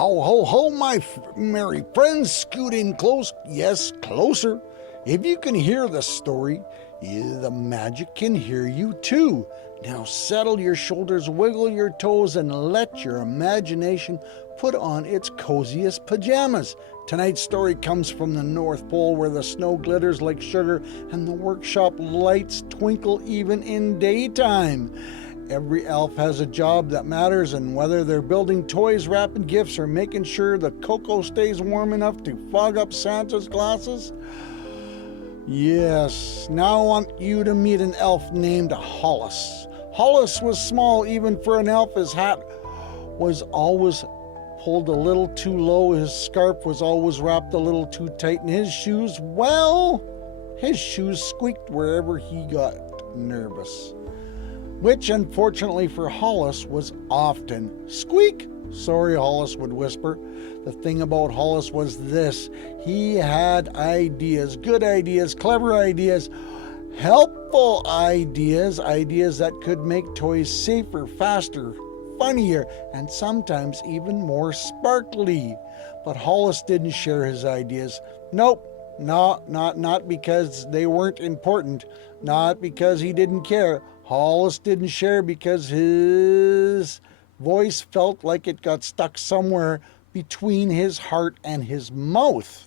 Ho, ho, ho, my merry friends, scoot in close, yes, closer. If you can hear the story, the magic can hear you too. Now settle your shoulders, wiggle your toes, and let your imagination put on its coziest pajamas. Tonight's story comes from the North Pole, where the snow glitters like sugar and the workshop lights twinkle even in daytime. Every elf has a job that matters, and whether they're building toys, wrapping gifts, or making sure the cocoa stays warm enough to fog up Santa's glasses. Yes, now I want you to meet an elf named Hollis. Hollis was small even for an elf. His hat was always pulled a little too low. His scarf was always wrapped a little too tight. And his shoes, well, his shoes squeaked wherever he got nervous. Which, unfortunately for Hollis, was often squeak. Sorry, Hollis would whisper. The thing about Hollis was this: he had ideas, good ideas, clever ideas, helpful ideas, ideas that could make toys safer, faster, funnier, and sometimes even more sparkly. But Hollis didn't share his ideas. Nope, not because they weren't important, not because he didn't care. Hollis didn't share because his voice felt like it got stuck somewhere between his heart and his mouth,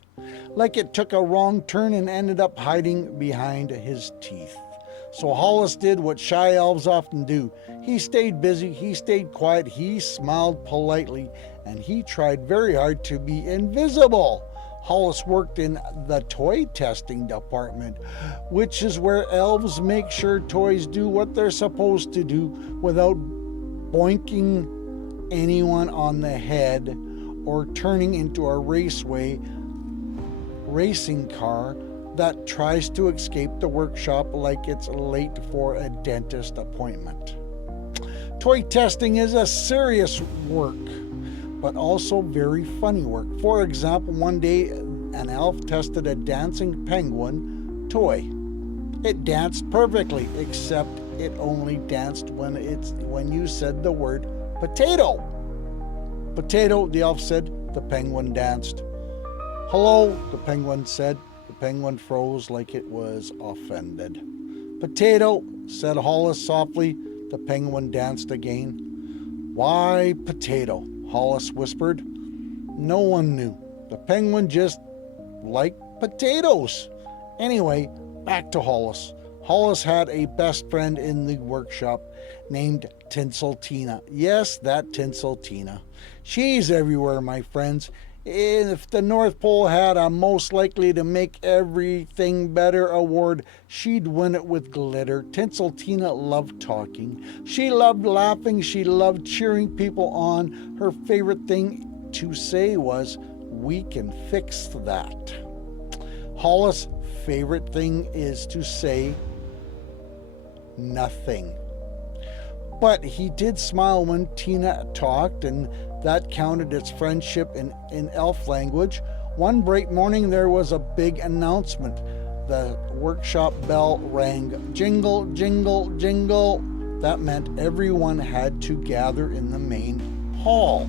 like it took a wrong turn and ended up hiding behind his teeth. So Hollis did what shy elves often do. He stayed busy, he stayed quiet, he smiled politely, and he tried very hard to be invisible. Hollis worked in the toy testing department, which is where elves make sure toys do what they're supposed to do without boinking anyone on the head or turning into a racing car that tries to escape the workshop like it's late for a dentist appointment. Toy testing is a serious work, but also very funny work. For example, one day an elf tested a dancing penguin toy. It danced perfectly, except it only danced when you said the word potato. Potato, the elf said. The penguin danced. Hello, the penguin said. The penguin froze like it was offended. Potato, said Hollis softly. The penguin danced again. Why potato? Hollis whispered. No one knew. The penguin just liked potatoes. Anyway, back to Hollis. Hollis had a best friend in the workshop named Tinseltina. Yes, that Tinseltina. She's everywhere, my friends. If the North Pole had a most likely to make everything better award, she'd win it with glitter. Tinseltina loved talking. She loved laughing. She loved cheering people on. Her favorite thing to say was, "We can fix that." Hollis' favorite thing is to say nothing. But he did smile when Tina talked, and that counted as friendship in elf language. One bright morning, there was a big announcement. The workshop bell rang. Jingle, jingle, jingle. That meant everyone had to gather in the main hall.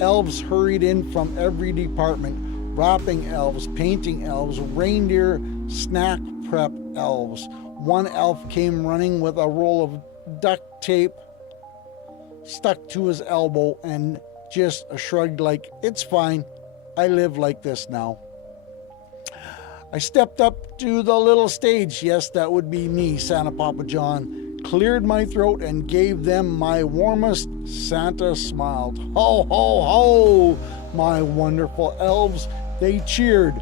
Elves hurried in from every department. Wrapping elves, painting elves, reindeer, snack prep elves. One elf came running with a roll of duct tape stuck to his elbow and just shrugged like, "It's fine. I live like this now." I stepped up to the little stage. Yes, that would be me, Santa Papa John. Cleared my throat and gave them my warmest. Santa smiled. Ho, ho, ho, my wonderful elves. They cheered.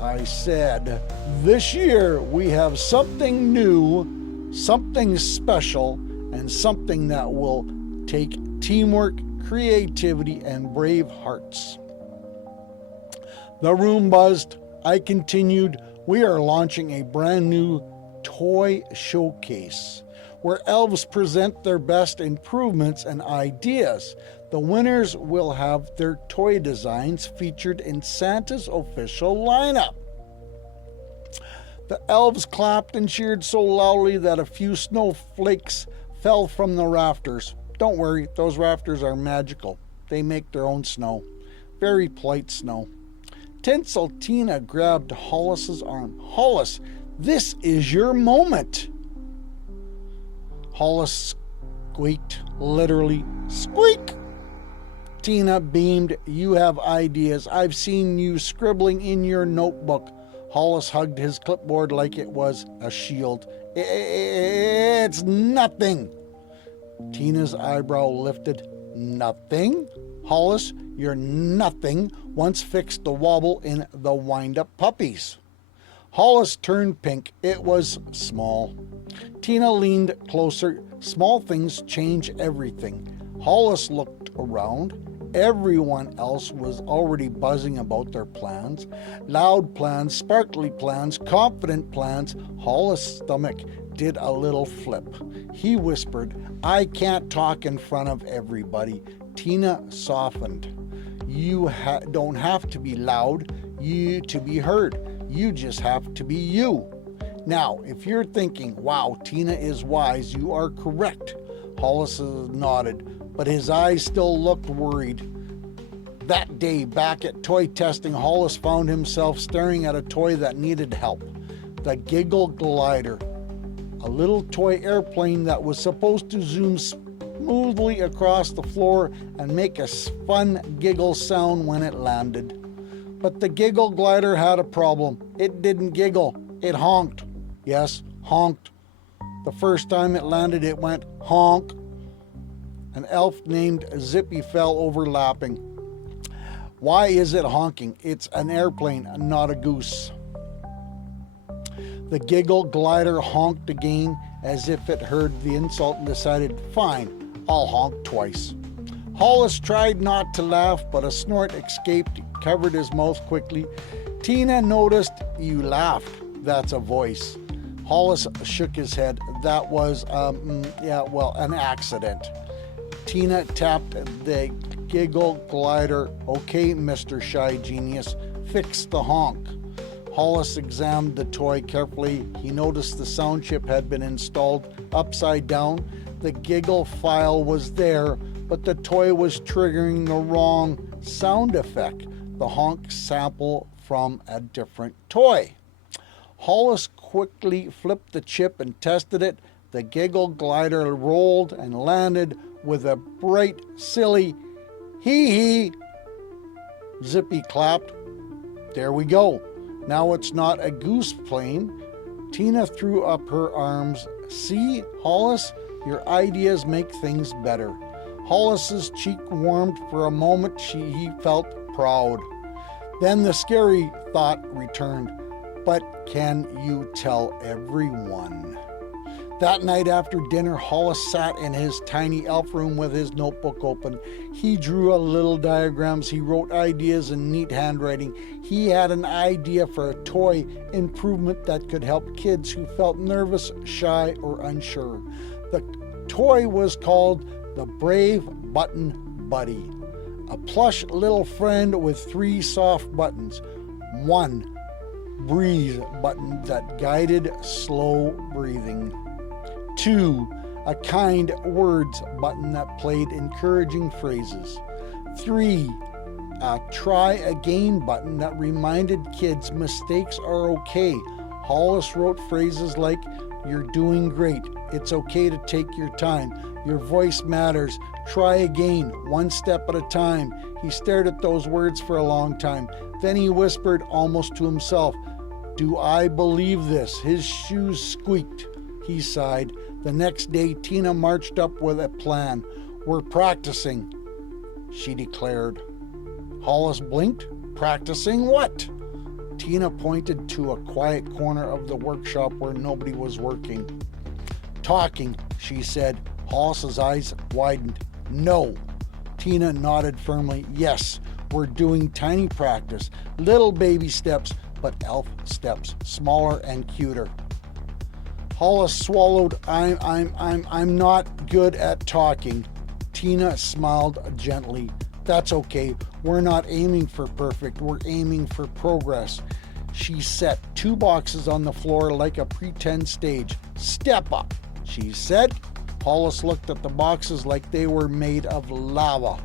I said, "This year we have something new, something special, and something that will take teamwork, creativity, and brave hearts." The room buzzed. I continued, "We are launching a brand new toy showcase where elves present their best improvements and ideas. The winners will have their toy designs featured in Santa's official lineup." The elves clapped and cheered so loudly that a few snowflakes fell from the rafters. Don't worry, those rafters are magical. They make their own snow. Very polite snow. Tinsel Tina grabbed Hollis's arm. Hollis, this is your moment. Hollis squeaked, literally, squeak. Tina beamed. You have ideas. I've seen you scribbling in your notebook. Hollis hugged his clipboard like it was a shield. It's nothing. Tina's eyebrow lifted. Nothing? Hollis, your nothing once fixed the wobble in the wind-up puppies. Hollis turned pink. It was small. Tina leaned closer. Small things change everything. Hollis looked around. Everyone else was already buzzing about their plans. Loud plans, sparkly plans, confident plans. Hollis' stomach did a little flip. He whispered, I can't talk in front of everybody. Tina softened. You don't have to be loud to be heard. You just have to be you. Now, if you're thinking, wow, Tina is wise, you are correct. Hollis nodded, but his eyes still looked worried. That day, back at toy testing, Hollis found himself staring at a toy that needed help. The Giggle Glider, a little toy airplane that was supposed to zoom smoothly across the floor and make a fun giggle sound when it landed. But the Giggle Glider had a problem. It didn't giggle, it honked. Yes, honked. The first time it landed, it went honk. An elf named Zippy fell over laughing. Why is it honking? It's an airplane, not a goose. The Giggle Glider honked again as if it heard the insult and decided, fine, I'll honk twice. Hollis tried not to laugh, but a snort escaped, covered his mouth quickly. Tina noticed, you laughed. That's a voice. Hollis shook his head. That was, an accident. Tina tapped the Giggle Glider. Okay, Mr. Shy Genius, fix the honk. Hollis examined the toy carefully. He noticed the sound chip had been installed upside down. The giggle file was there, but the toy was triggering the wrong sound effect. The honk sample from a different toy. Hollis quickly flipped the chip and tested it. The Giggle Glider rolled and landed with a bright, silly hee-hee. Zippy clapped. There we go. Now it's not a goose plane. Tina threw up her arms. See, Hollis, your ideas make things better. Hollis's cheek warmed for a moment. He felt proud. Then the scary thought returned. But can you tell everyone? That night after dinner, Hollis sat in his tiny elf room with his notebook open. He drew a little diagrams. He wrote ideas in neat handwriting. He had an idea for a toy improvement that could help kids who felt nervous, shy, or unsure. The toy was called the Brave Button Buddy, a plush little friend with 3 soft buttons. 1 breathe button that guided slow breathing. 2, a kind words button that played encouraging phrases. 3, a try again button that reminded kids mistakes are okay. Hollis wrote phrases like, you're doing great, it's okay to take your time, your voice matters, try again, 1 step at a time. He stared at those words for a long time. Then he whispered almost to himself, do I believe this? His shoes squeaked. He sighed. The next day, Tina marched up with a plan. We're practicing, she declared. Hollis blinked. Practicing what? Tina pointed to a quiet corner of the workshop where nobody was working. Talking, she said. Hollis's eyes widened. No. Tina nodded firmly. Yes, we're doing tiny practice. Little baby steps, but elf steps, smaller and cuter. Hollis swallowed. I'm not good at talking. Tina smiled gently. That's okay. We're not aiming for perfect. We're aiming for progress. She set 2 boxes on the floor like a pretend stage. Step up, she said. Hollis looked at the boxes like they were made of lava.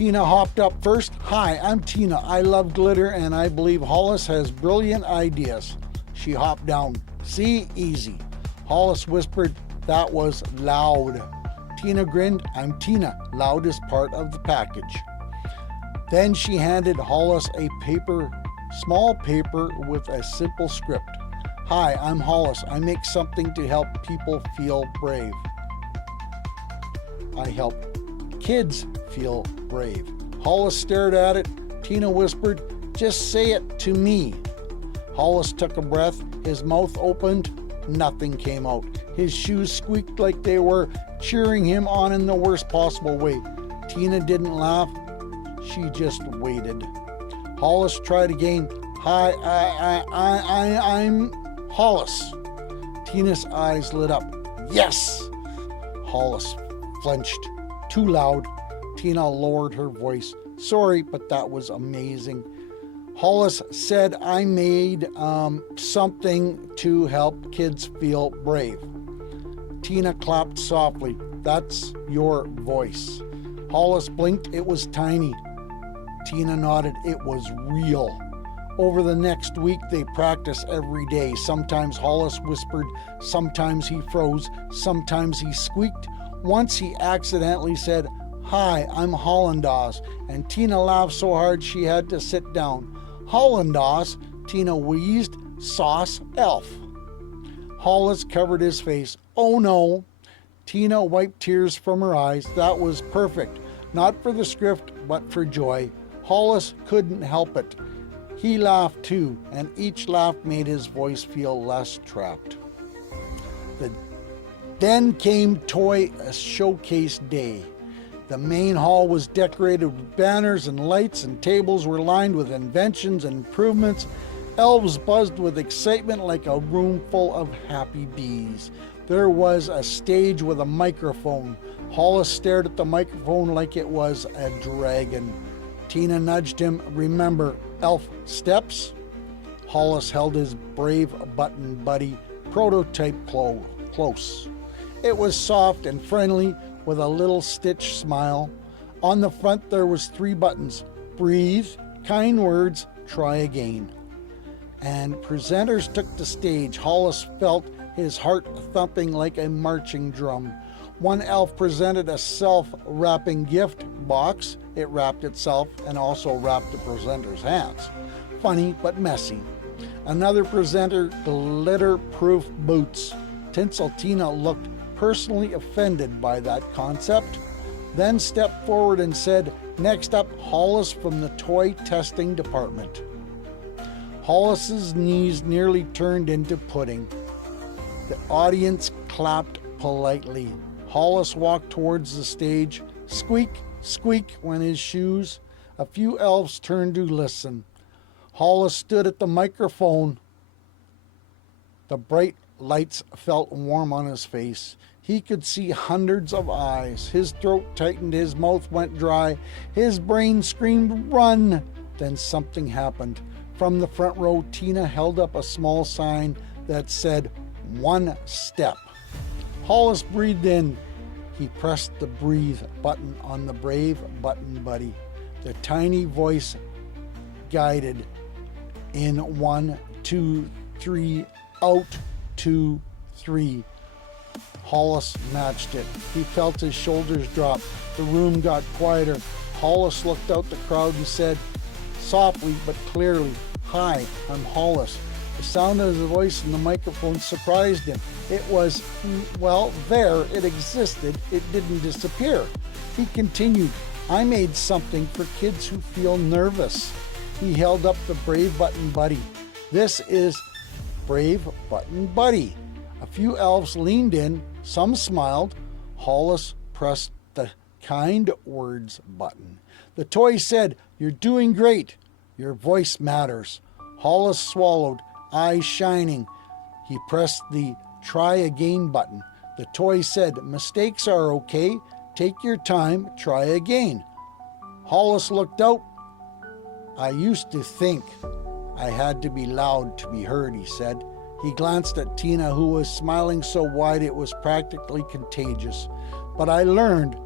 Tina hopped up first. Hi, I'm Tina. I love glitter and I believe Hollis has brilliant ideas. She hopped down. See? Easy. Hollis whispered, that was loud. Tina grinned. I'm Tina, loudest part of the package. Then she handed Hollis a small paper with a simple script. Hi, I'm Hollis. I make something to help people feel brave. I help kids feel brave. Hollis stared at it. Tina whispered, just say it to me. Hollis took a breath. His mouth opened. Nothing came out. His shoes squeaked like they were cheering him on in the worst possible way. Tina didn't laugh. She just waited. Hollis tried again. Hi, I'm Hollis. Tina's eyes lit up. Yes! Hollis flinched. Too loud. Tina lowered her voice. Sorry, but that was amazing. Hollis said, I made something to help kids feel brave. Tina clapped softly. That's your voice. Hollis blinked. It was tiny. Tina nodded. It was real. Over the next week, they practiced every day. Sometimes Hollis whispered. Sometimes he froze. Sometimes he squeaked. Once he accidentally said, Hi, I'm Hollandaise, and Tina laughed so hard she had to sit down. Hollandaise, Tina wheezed, sauce elf. Hollis covered his face. Oh no. Tina wiped tears from her eyes. That was perfect. Not for the script, but for joy. Hollis couldn't help it. He laughed too, and each laugh made his voice feel less trapped. Then came Toy Showcase Day. The main hall was decorated with banners and lights, and tables were lined with inventions and improvements. Elves buzzed with excitement like a room full of happy bees. There was a stage with a microphone. Hollis stared at the microphone like it was a dragon. Tina nudged him. Remember, elf steps? Hollis held his brave button buddy prototype close. It was soft and friendly with a little stitch smile. On the front there was 3 buttons. Breathe, kind words, try again. And presenters took the stage. Hollis felt his heart thumping like a marching drum. One elf presented a self-wrapping gift box. It wrapped itself and also wrapped the presenter's hands. Funny but messy. Another presenter, glitter-proof boots. Tinsel Tina looked personally offended by that concept, then stepped forward and said, next up, Hollis from the toy testing department. Hollis's knees nearly turned into pudding. The audience clapped politely. Hollis walked towards the stage. Squeak, squeak went his shoes. A few elves turned to listen. Hollis stood at the microphone. The bright lights felt warm on his face. He could see hundreds of eyes. His throat tightened, his mouth went dry, his brain screamed, run! Then something happened. From the front row, Tina held up a small sign that said, 1 step. Hollis breathed in. He pressed the breathe button on the brave button buddy. The tiny voice guided in 1, 2, 3, out, 2, 3. Hollis matched it. He felt his shoulders drop. The room got quieter. Hollis looked out the crowd and said, softly but clearly, Hi, I'm Hollis. The sound of his voice in the microphone surprised him. It was, well, there, it existed. It didn't disappear. He continued, I made something for kids who feel nervous. He held up the Brave Button Buddy. This is Brave Button Buddy. A few elves leaned in. Some smiled. Hollis pressed the kind words button. The toy said, You're doing great. Your voice matters. Hollis swallowed, eyes shining. He pressed the try again button. The toy said, Mistakes are okay. Take your time. Try again. Hollis looked out. I used to think I had to be loud to be heard, he said. He glanced at Tina, who was smiling so wide it was practically contagious. But I learned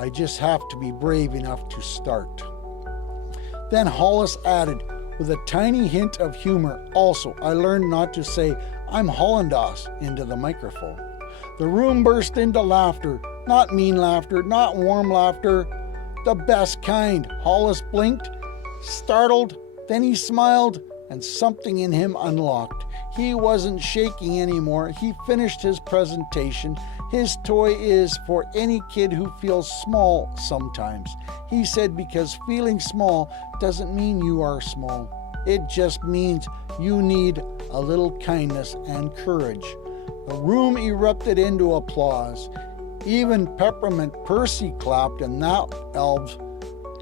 I just have to be brave enough to start." Then Hollis added, with a tiny hint of humor, "Also, I learned not to say 'I'm Hollandas' into the microphone." The room burst into laughter. Not mean laughter, not warm laughter, the best kind. Hollis blinked, startled, then he smiled, and something in him unlocked. He wasn't shaking anymore. He finished his presentation. His toy is for any kid who feels small sometimes. He said, because feeling small doesn't mean you are small. It just means you need a little kindness and courage. The room erupted into applause. Even Peppermint Percy clapped, and that elf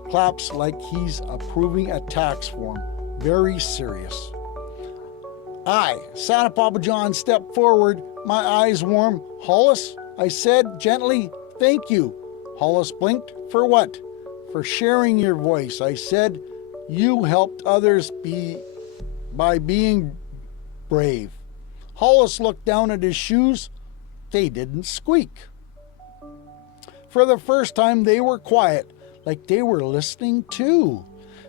claps like he's approving a tax form. Very serious. I, Santa Papa John, stepped forward, my eyes warm. "Hollis," I said gently, "thank you." Hollis blinked. "For what?" "For sharing your voice," I said. "You helped others by being brave." Hollis looked down at his shoes. They didn't squeak. For the first time, they were quiet, like they were listening too.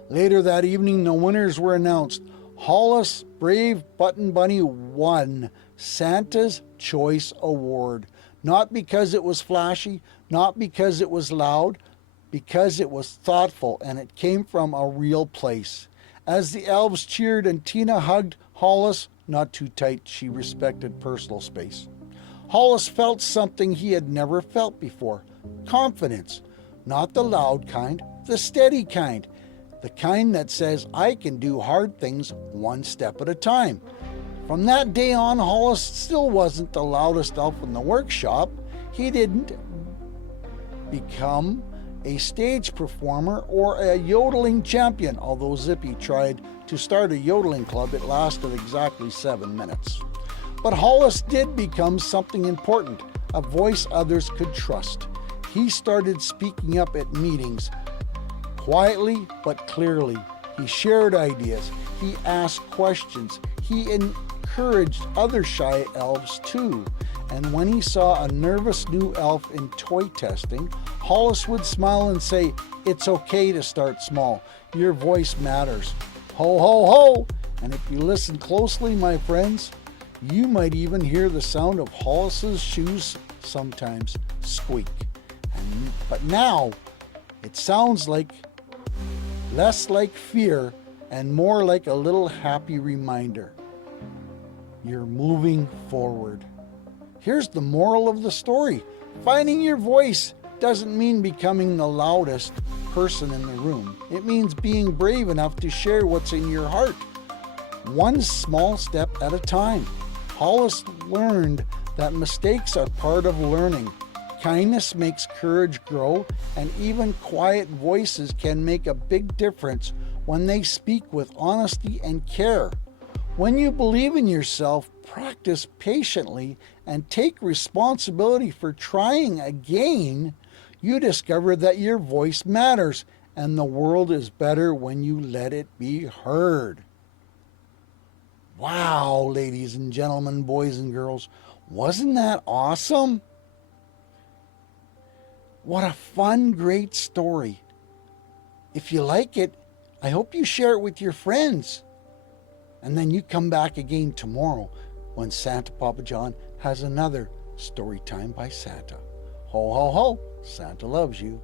Later that evening, the winners were announced. Hollis Brave Button Bunny won Santa's Choice Award. Not because it was flashy, not because it was loud, because it was thoughtful and it came from a real place. As the elves cheered and Tina hugged Hollis, not too tight, she respected personal space. Hollis felt something he had never felt before. Confidence. Not the loud kind, the steady kind. The kind that says, I can do hard things one step at a time. From that day on, Hollis still wasn't the loudest elf in the workshop. He didn't become a stage performer or a yodeling champion, although Zippy tried to start a yodeling club. It lasted exactly 7 minutes. But Hollis did become something important, a voice others could trust. He started speaking up at meetings, quietly but clearly. He shared ideas. He asked questions. He encouraged other shy elves too. And when he saw a nervous new elf in toy testing, Hollis would smile and say, it's okay to start small. Your voice matters. Ho, ho, ho! And if you listen closely, my friends, you might even hear the sound of Hollis's shoes sometimes squeak. But now, it sounds like less like fear and more like a little happy reminder. You're moving forward. Here's the moral of the story. Finding your voice doesn't mean becoming the loudest person in the room. It means being brave enough to share what's in your heart, one small step at a time. Hollis learned that mistakes are part of learning. Kindness makes courage grow, and even quiet voices can make a big difference when they speak with honesty and care. When you believe in yourself, practice patiently, and take responsibility for trying again, you discover that your voice matters, and the world is better when you let it be heard. Wow, ladies and gentlemen, boys and girls, wasn't that awesome? What a fun, great story. If you like it, I hope you share it with your friends. And then you come back again tomorrow when Santa Papa John has another story time by Santa. Ho, ho, ho, Santa loves you.